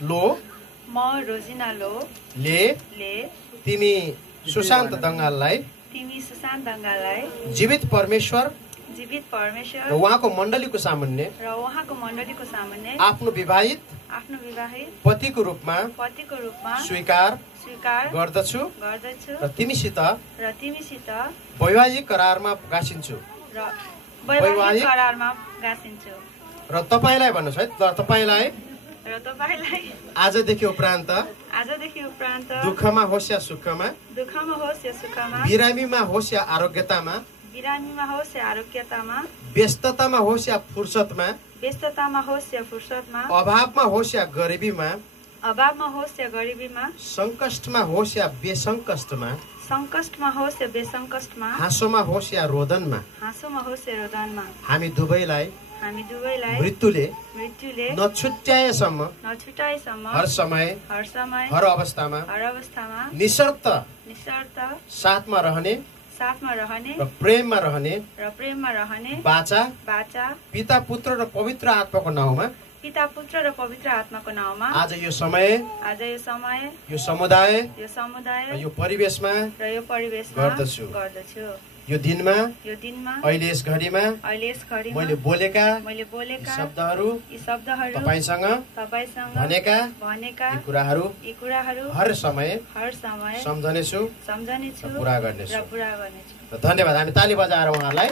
लो म रोजिना लो ले ले तिमी सुशान्त दङ्गाललाई जीवित परमेश्वर र उहाँको मण्डलीको सामुन्ने आफ्नो विवाहित पतिको रूपमा स्वीकार गर्दछु र तिमीसित वैवाहिक करारमा गाँसिन्छु र तपाईँलाई भन्नुहोस् है तपाईँलाई आजदेखि उपरान्त दुःखमा होस् या सुखमा बिरामीमा होस् या आरोग्यतामा व्यस्ततामा होस् या फुर्सदमा अभावमा होस् या गरिबीमा सङ्कष्टमा होस् या बेसङ्कष्टमा हाँसोमा होस् या रोदनमा हामी दुवैलाई मृत्युले नछुट्याएसम्म हर समय हर अवस्थामा निशर्त साथमा रहने र प्रेममा रहने बाचा पिता पुत्र र पवित्र आत्माको नाउँमा आज यो समय यो समुदाय र यो परिवेशमा गर्दछु यो दिनमा अहिले यस घडीमा मैले बोलेका शब्दहरू तपाईसँग भनेका यी कुराहरू हर समय सम्झनेछु र पुरा गर्नेछु। धन्यवाद। हामी ताली बजाएर उहाँहरूलाई